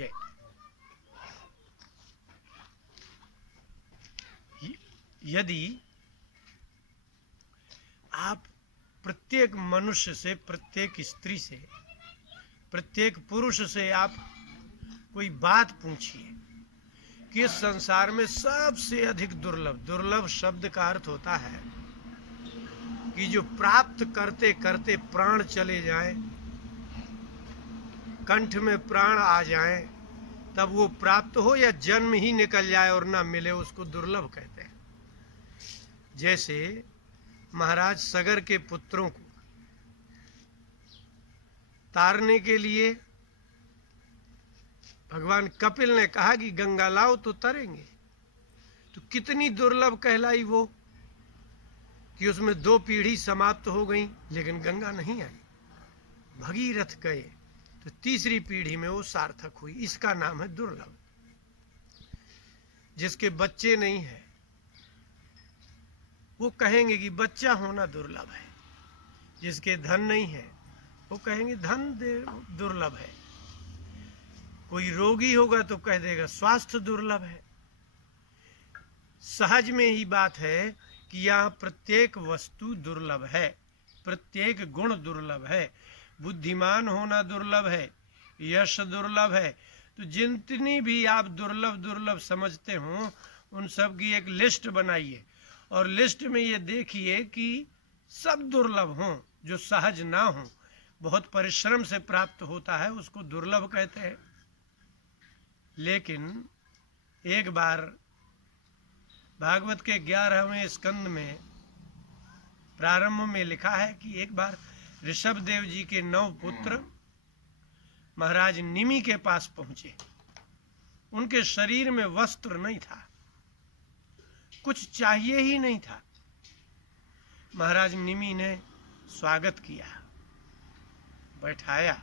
जय। यदि आप प्रत्येक मनुष्य से, प्रत्येक स्त्री से, प्रत्येक पुरुष से आप कोई बात पूछिए कि इस संसार में सबसे अधिक दुर्लभ, दुर्लभ शब्द का अर्थ होता है कि जो प्राप्त करते करते प्राण चले जाएं, कंठ में प्राण आ जाएं, तब वो प्राप्त हो या जन्म ही निकल जाए और ना मिले, उसको दुर्लभ कहते हैं। जैसे महाराज सगर के पुत्रों को तारने के लिए भगवान कपिल ने कहा कि गंगा लाओ तो तरेंगे, तो कितनी दुर्लभ कहलाई वो कि उसमें 2 पीढ़ी समाप्त हो गई लेकिन गंगा नहीं आई। भगीरथ गए तो तीसरी पीढ़ी में वो सार्थक हुई। इसका नाम है दुर्लभ। जिसके बच्चे नहीं है वो कहेंगे कि बच्चा होना दुर्लभ है। जिसके धन नहीं है वो कहेंगे धन दुर्लभ है। कोई रोगी होगा तो कह देगा स्वास्थ्य दुर्लभ है। सहज में ही बात है कि यहाँ प्रत्येक वस्तु दुर्लभ है, प्रत्येक गुण दुर्लभ है। बुद्धिमान होना दुर्लभ है, यश दुर्लभ है। तो जितनी भी आप दुर्लभ दुर्लभ समझते हो उन सब की एक लिस्ट बनाइए और लिस्ट में ये देखिए कि सब दुर्लभ हों, जो सहज ना हो, बहुत परिश्रम से प्राप्त होता है, उसको दुर्लभ कहते हैं। लेकिन एक बार भागवत के 11वें स्कंद में प्रारंभ में लिखा है कि एक बार ऋषभ देव जी के 9 पुत्र महाराज निमि के पास पहुंचे। उनके शरीर में वस्त्र नहीं था, कुछ चाहिए ही नहीं था। महाराज निमि ने स्वागत किया, बैठाया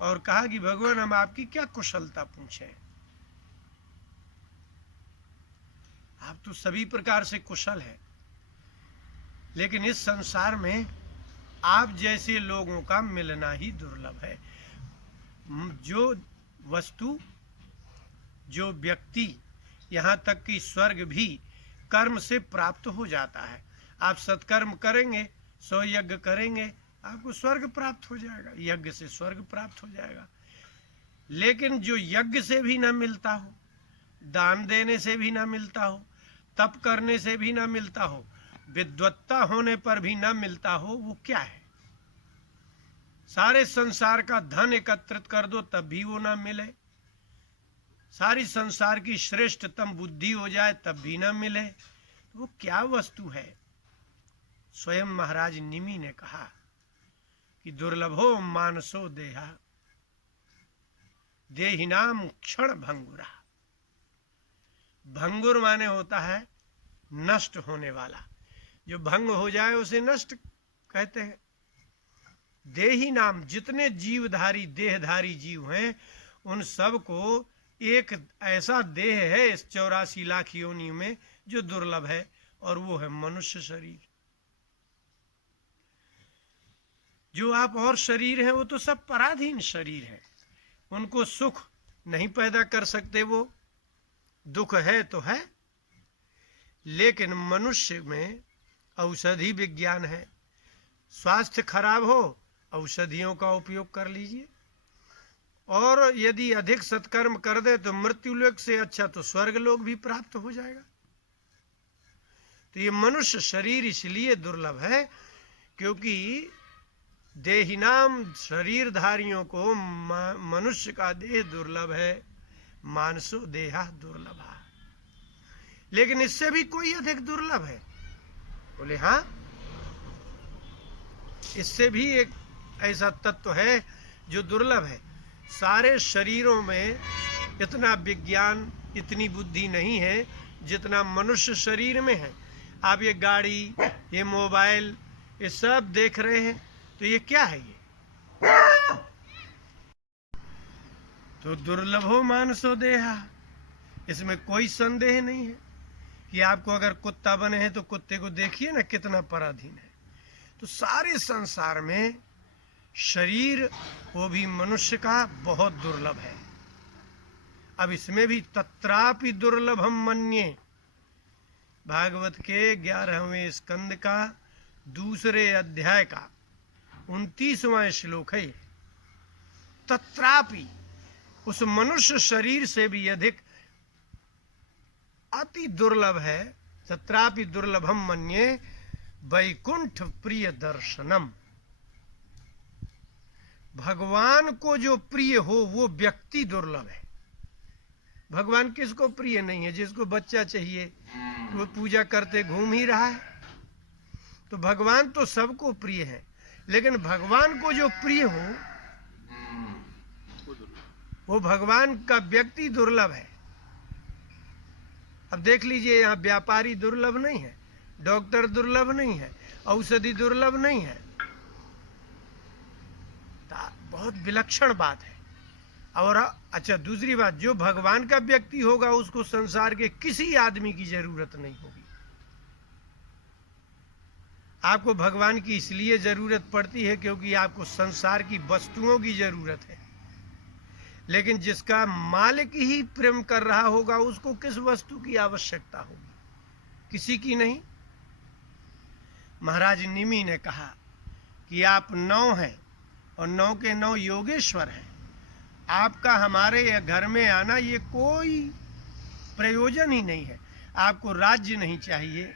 और कहा कि भगवान हम आपकी क्या कुशलता पूछें। आप तो सभी प्रकार से कुशल है, लेकिन इस संसार में आप जैसे लोगों का मिलना ही दुर्लभ है। जो वस्तु, जो व्यक्ति, यहाँ तक कि स्वर्ग भी कर्म से प्राप्त हो जाता है। आप सत्कर्म करेंगे, 100 यज्ञ करेंगे, आपको स्वर्ग प्राप्त हो जाएगा, यज्ञ से स्वर्ग प्राप्त हो जाएगा। लेकिन जो यज्ञ से भी ना मिलता हो, दान देने से भी ना मिलता हो, तप करने से भी ना मिलता हो, विद्वत्ता होने पर भी ना मिलता हो, वो क्या है? सारे संसार का धन एकत्रित कर दो तब भी वो ना मिले, सारी संसार की श्रेष्ठतम बुद्धि हो जाए तब भी ना मिले, तो वो क्या वस्तु है? स्वयं महाराज निमि ने कहा कि दुर्लभो मानसो देहा देहिनाम क्षण भंगुरा। भंगुर माने होता है नष्ट होने वाला, जो भंग हो जाए उसे नष्ट कहते हैं। देही नाम, जितने जीवधारी देहधारी जीव हैं उन सब को एक ऐसा देह है इस 84 लाख योनियों में जो दुर्लभ है, और वो है मनुष्य शरीर। जो आप और शरीर हैं वो तो सब पराधीन शरीर है, उनको सुख नहीं पैदा कर सकते, वो दुख है तो है। लेकिन मनुष्य में औषधि विज्ञान है। स्वास्थ्य खराब हो औषधियों का उपयोग कर लीजिए, और यदि अधिक सत्कर्म कर दे तो मृत्यु लोक से अच्छा तो स्वर्ग लोक भी प्राप्त हो जाएगा। तो ये मनुष्य शरीर इसलिए दुर्लभ है क्योंकि देहिनाम शरीरधारियों को मनुष्य का देह दुर्लभ है, मानसो देहा दुर्लभा। लेकिन इससे भी कोई अधिक दुर्लभ है? बोले हाँ, इससे भी एक ऐसा तत्व है जो दुर्लभ है। सारे शरीरों में इतना विज्ञान, इतनी बुद्धि नहीं है जितना मनुष्य शरीर में है। आप ये गाड़ी, ये मोबाइल, ये सब देख रहे हैं, तो ये क्या है? ये तो दुर्लभो मानसो देहा, इसमें कोई संदेह नहीं है कि आपको अगर कुत्ता बने हैं तो कुत्ते को देखिए ना कितना पराधीन है। तो सारे संसार में शरीर, वो भी मनुष्य का, बहुत दुर्लभ है। अब इसमें भी तत्रापि दुर्लभम मन्ये, भागवत के 11वें स्कंद का दूसरे अध्याय का 29वां श्लोक है। तत्रापि, उस मनुष्य शरीर से भी अधिक अति दुर्लभ है। तत्रापि दुर्लभम मन्ये वैकुंठ प्रिय दर्शनम। भगवान को जो प्रिय हो वो व्यक्ति दुर्लभ है। भगवान किसको प्रिय नहीं है? जिसको बच्चा चाहिए वो पूजा करते घूम ही रहा है। तो भगवान तो सबको प्रिय है, लेकिन भगवान को जो प्रिय हो वो भगवान का व्यक्ति दुर्लभ है। अब देख लीजिए, यहाँ व्यापारी दुर्लभ नहीं है, डॉक्टर दुर्लभ नहीं है, औषधि दुर्लभ नहीं है। बहुत विलक्षण बात है। और अच्छा, दूसरी बात, जो भगवान का व्यक्ति होगा उसको संसार के किसी आदमी की जरूरत नहीं होगी। आपको भगवान की इसलिए जरूरत पड़ती है क्योंकि आपको संसार की वस्तुओं की जरूरत है। लेकिन जिसका मालिक ही प्रेम कर रहा होगा उसको किस वस्तु की आवश्यकता होगी? किसी की नहीं। महाराज निमि ने कहा कि आप 9 हैं और 9 के 9 योगेश्वर हैं। आपका हमारे घर में आना ये कोई प्रयोजन ही नहीं है। आपको राज्य नहीं चाहिए,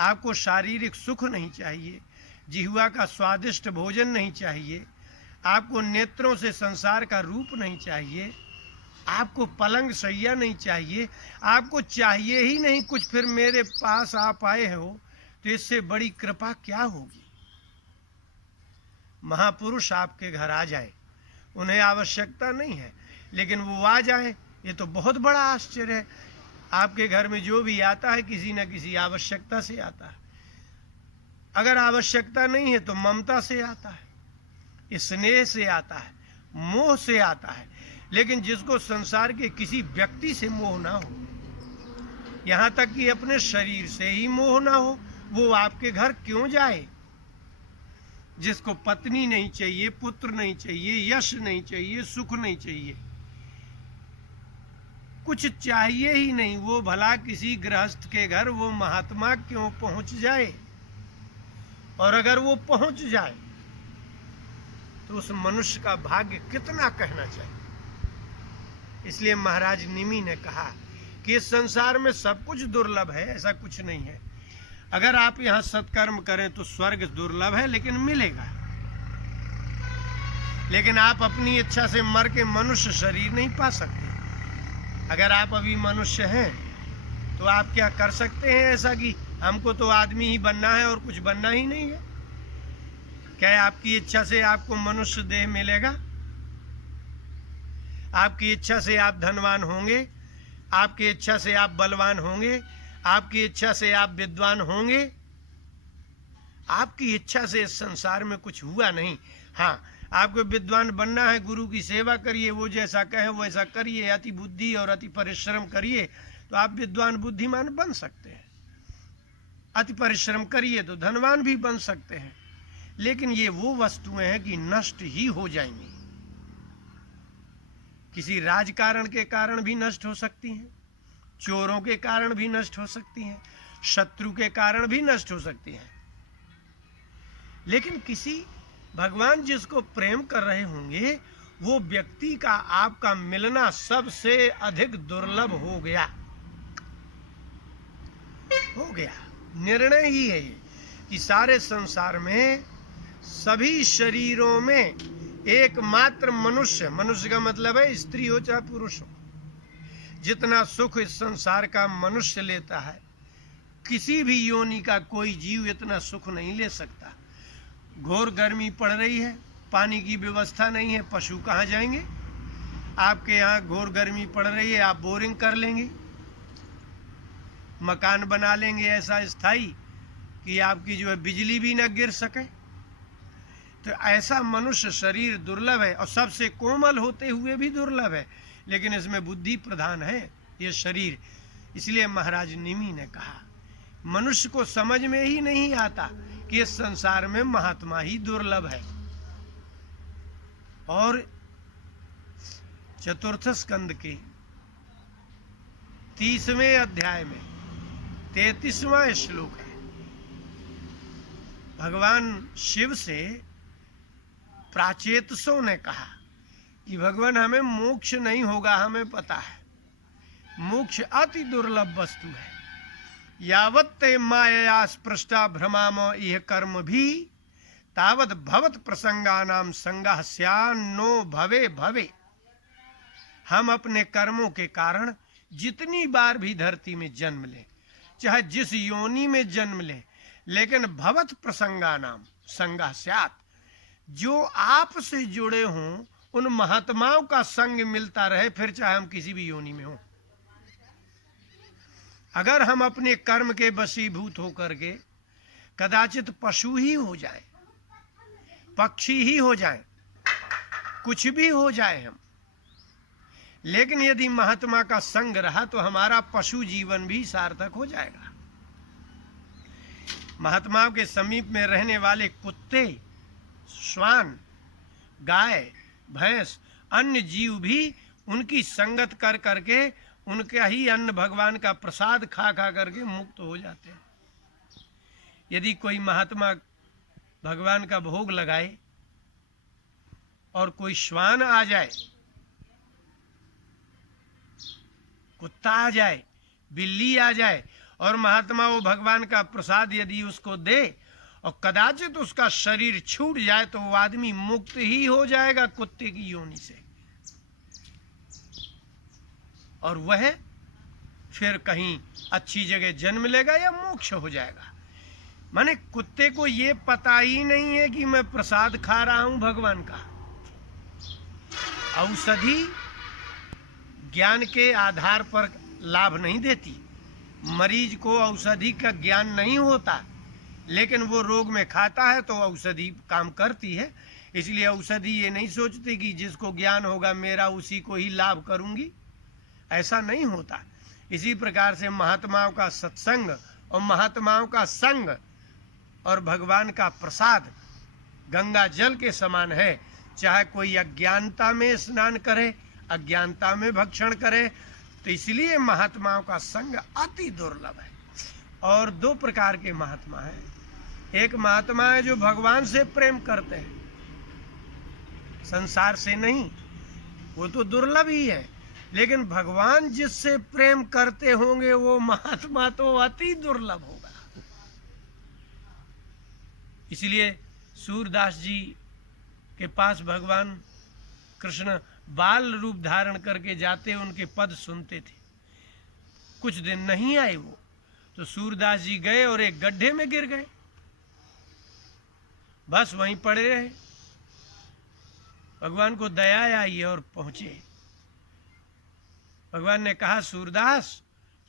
आपको शारीरिक सुख नहीं चाहिए, जिह्वा का स्वादिष्ट भोजन नहीं चाहिए, आपको नेत्रों से संसार का रूप नहीं चाहिए, आपको पलंग सैया नहीं चाहिए, आपको चाहिए ही नहीं कुछ। फिर मेरे पास आप आए हो तो इससे बड़ी कृपा क्या होगी? महापुरुष आपके घर आ जाए, उन्हें आवश्यकता नहीं है लेकिन वो आ जाए, ये तो बहुत बड़ा आश्चर्य है। आपके घर में जो भी आता है किसी न किसी आवश्यकता से आता है। अगर आवश्यकता नहीं है तो ममता से आता है, स्नेह से आता है, मोह से आता है। लेकिन जिसको संसार के किसी व्यक्ति से मोह ना हो, यहाँ तक कि अपने शरीर से ही मोह ना हो, वो आपके घर क्यों जाए? जिसको पत्नी नहीं चाहिए, पुत्र नहीं चाहिए, यश नहीं चाहिए, सुख नहीं चाहिए, कुछ चाहिए ही नहीं, वो भला किसी गृहस्थ के घर वो महात्मा क्यों पहुंच जाए? और अगर वो पहुंच जाए तो उस मनुष्य का भाग्य कितना कहना चाहिए। इसलिए महाराज निमि ने कहा कि इस संसार में सब कुछ दुर्लभ है, ऐसा कुछ नहीं है। अगर आप यहाँ सत्कर्म करें तो स्वर्ग दुर्लभ है लेकिन मिलेगा। लेकिन आप अपनी इच्छा से मर के मनुष्य शरीर नहीं पा सकते। अगर आप अभी मनुष्य हैं तो आप क्या कर सकते हैं ऐसा कि हमको तो आदमी ही बनना है और कुछ बनना ही नहीं है? क्या आपकी इच्छा से आपको मनुष्य देह मिलेगा? आपकी इच्छा से आप धनवान होंगे, आपकी इच्छा से आप बलवान होंगे, आपकी इच्छा से आप विद्वान होंगे? आपकी इच्छा से इस संसार में कुछ हुआ नहीं। हाँ, आपको विद्वान बनना है, गुरु की सेवा करिए, वो जैसा कहे वैसा करिए, अति बुद्धि और अति परिश्रम करिए तो आप विद्वान बुद्धिमान बन सकते हैं। अति परिश्रम करिए तो धनवान भी बन सकते हैं। लेकिन ये वो वस्तुएं हैं कि नष्ट ही हो जाएंगी। किसी राजकारण के कारण भी नष्ट हो सकती हैं, चोरों के कारण भी नष्ट हो सकती हैं, शत्रु के कारण भी नष्ट हो सकती हैं। लेकिन किसी भगवान जिसको प्रेम कर रहे होंगे वो व्यक्ति का आपका मिलना सबसे अधिक दुर्लभ हो गया। निर्णय ही है कि सारे संसार में सभी शरीरों में एकमात्र मनुष्य, मनुष्य का मतलब है स्त्री हो चाहे पुरुष हो, जितना सुख इस संसार का मनुष्य लेता है किसी भी योनि का कोई जीव इतना सुख नहीं ले सकता। घोर गर्मी पड़ रही है, पानी की व्यवस्था नहीं है, पशु कहाँ जाएंगे? आपके यहाँ घोर गर्मी पड़ रही है, आप बोरिंग कर लेंगे, मकान बना लेंगे ऐसा स्थायी कि आपकी जो है बिजली भी ना गिर सके। तो ऐसा मनुष्य शरीर दुर्लभ है और सबसे कोमल होते हुए भी दुर्लभ है, लेकिन इसमें बुद्धि प्रधान है ये शरीर। इसलिए महाराज निमि ने कहा मनुष्य को समझ में ही नहीं आता कि इस संसार में महात्मा ही दुर्लभ है। और चतुर्थ स्कंद के 30वें अध्याय में 33वां श्लोक है। भगवान शिव से प्राचेतसों ने कहा कि भगवान हमें मोक्ष नहीं होगा, हमें पता है मोक्ष अति दुर्लभ वस्तु है। यावत् ते मायया स्पृष्टा भ्रमाम इह कर्म भी तावत् भवत प्रसंगानाम संगः स्यान्नो भवे भवे। हम अपने कर्मों के कारण जितनी बार भी धरती में जन्म लें, चाहे जिस योनि में जन्म लें, लेकिन भवत प्रसंगानाम संगः स्यात्, जो आप से जुड़े हों उन महात्माओं का संग मिलता रहे, फिर चाहे हम किसी भी योनि में हों। अगर हम अपने कर्म के वशीभूत होकर के कदाचित पशु ही हो जाए, पक्षी ही हो जाए, कुछ भी हो जाए हम, लेकिन यदि महात्मा का संग रहा तो हमारा पशु जीवन भी सार्थक हो जाएगा। महात्माओं के समीप में रहने वाले कुत्ते, श्वान, गाय, भैंस, अन्य जीव भी उनकी संगत कर करके उनका ही अन्न भगवान का प्रसाद खा खा करके मुक्त हो जाते हैं। यदि कोई महात्मा भगवान का भोग लगाए और कोई श्वान आ जाए, कुत्ता आ जाए, बिल्ली आ जाए और महात्मा वो भगवान का प्रसाद यदि उसको दे और कदाचित उसका शरीर छूट जाए तो वो आदमी मुक्त ही हो जाएगा कुत्ते की योनि से, और वह फिर कहीं अच्छी जगह जन्म लेगा या मोक्ष हो जाएगा। माने कुत्ते को ये पता ही नहीं है कि मैं प्रसाद खा रहा हूं भगवान का। औषधि ज्ञान के आधार पर लाभ नहीं देती। मरीज को औषधि का ज्ञान नहीं होता, लेकिन वो रोग में खाता है तो औषधि काम करती है। इसलिए औषधि ये नहीं सोचती कि जिसको ज्ञान होगा मेरा उसी को ही लाभ करूंगी, ऐसा नहीं होता। इसी प्रकार से महात्माओं का सत्संग और महात्माओं का संग और भगवान का प्रसाद गंगा जल के समान है। चाहे कोई अज्ञानता में स्नान करे, अज्ञानता में भक्षण करे, तो इसलिए महात्माओं का संग अति दुर्लभ है। और दो प्रकार के महात्मा हैं। एक महात्मा है जो भगवान से प्रेम करते हैं, संसार से नहीं, वो तो दुर्लभ ही है, लेकिन भगवान जिससे प्रेम करते होंगे वो महात्मा तो अति दुर्लभ होगा। इसलिए सूरदास जी के पास भगवान कृष्ण बाल रूप धारण करके जाते, उनके पद सुनते थे। कुछ दिन नहीं आए वो, तो सूरदास जी गए और एक गड्ढे में गिर गए, बस वहीं पड़े रहे। भगवान को दया आई और पहुंचे। भगवान ने कहा सूरदास।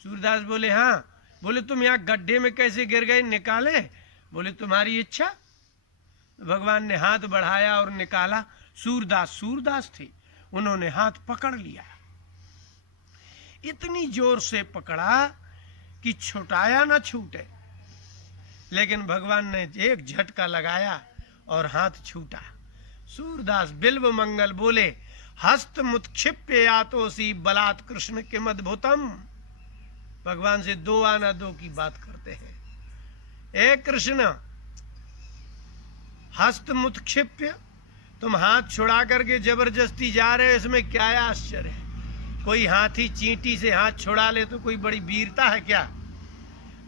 सूरदास बोले हाँ। बोले तुम यहाँ गड्ढे में कैसे गिर गए, निकाले? बोले तुम्हारी इच्छा। भगवान ने हाथ बढ़ाया और निकाला। सूरदास थे, उन्होंने हाथ पकड़ लिया, इतनी जोर से पकड़ा कि छुटाया ना छूटे, लेकिन भगवान ने एक झटका लगाया और हाथ छूटा। सूरदास बिल्व मंगल बोले, हस्त मुत्क्षिप्य यातोसी बलात् कृष्ण किम अद्भुतम। भगवान से दो आना दो की बात करते हैं। ए कृष्ण, हस्त मुत्क्षिप्य, तुम हाथ छुड़ा करके जबरदस्ती जा रहे हो, इसमें क्या आश्चर्य है? कोई हाथी चींटी से हाथ छुड़ा ले तो कोई बड़ी वीरता है क्या?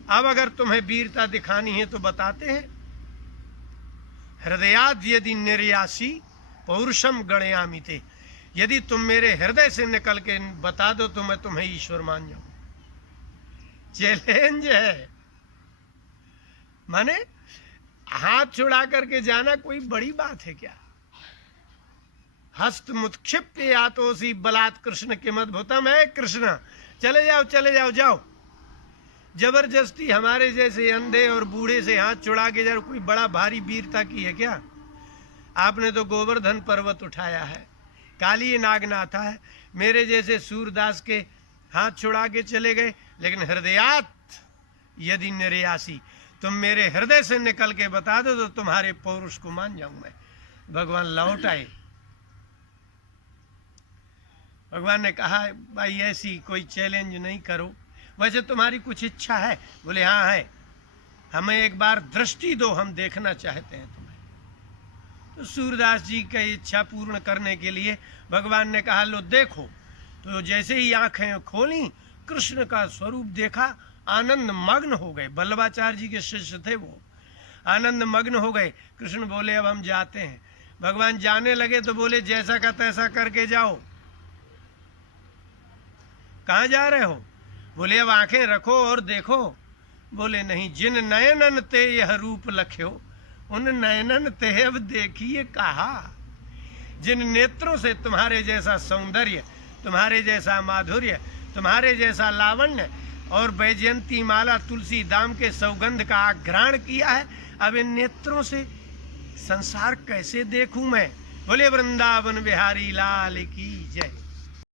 अब अगर तुम्हें वीरता दिखानी है तो बताते हैं। हृदयाद यदि निर्यासी पौरुषम गणयामिते, यदि तुम मेरे हृदय से निकल के बता दो तो मैं तुम्हें ईश्वर मान जाऊं। चैलेंज है। माने हाथ छुड़ा करके जाना कोई बड़ी बात है क्या? हस्त मुत्क्षिप्य यातोसी बलात् कृष्ण किम अद्भुतम। है कृष्ण, चले जाओ चले जाओ, जाओ। जबरदस्ती हमारे जैसे अंधे और बूढ़े से हाथ छुड़ा के जाओ, कोई बड़ा भारी वीरता की है क्या? आपने तो गोवर्धन पर्वत उठाया है, काली नागनाथा है, मेरे जैसे सूरदास के हाथ छुड़ा के चले गए। लेकिन हृदयात यदि निर्यासी, तुम मेरे हृदय से निकल के बता दो तो तुम्हारे पौरुष को मान जाऊं मैं। भगवान लौट आए। भगवान ने कहा भाई ऐसी कोई चैलेंज नहीं करो, वैसे तुम्हारी कुछ इच्छा है? बोले हाँ है, हमें एक बार दृष्टि दो, हम देखना चाहते हैं तुम्हें। तो सूरदास जी की इच्छा पूर्ण करने के लिए भगवान ने कहा लो देखो। तो जैसे ही आंखें खोली, कृष्ण का स्वरूप देखा, आनंद मग्न हो गए। बल्लभाचार्य जी के शिष्य थे वो, आनंद मग्न हो गए। कृष्ण बोले अब हम जाते हैं। भगवान जाने लगे तो बोले जैसा का तैसा करके जाओ। कहाँ जा रहे हो? बोले अब आंखें रखो और देखो। बोले नहीं, जिन नयनन ते यह रूप लख्यो, उन नयनन ते अब देखिए कहा। जिन नेत्रों से तुम्हारे जैसा सौंदर्य, तुम्हारे जैसा माधुर्य, तुम्हारे जैसा लावण्य और वैजयंती माला तुलसी दाम के सौगंध का आघ्राण किया है, अब इन नेत्रों से संसार कैसे देखूं मैं? बोले वृंदावन बिहारी लाल की जय।